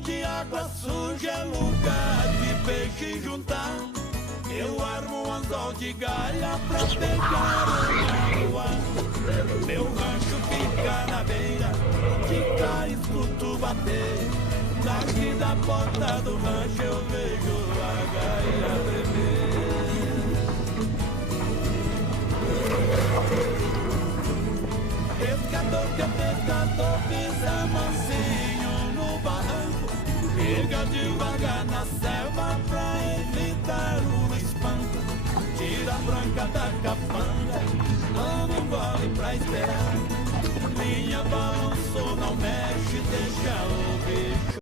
Riacho de água suja é lugar de peixe juntar. Eu armo um anzol de galha pra pegar uma lua. Meu rancho fica na beira, de cá escuto bater. Daqui da porta do rancho eu vejo a gaia tremer. Pescador que é pescador pisa mansinho no barranco. Chega devagar na selva pra evitar o espanto. Tira a branca da capanga, toma um gole pra esperar. Linha balançou, não mexe, deixa o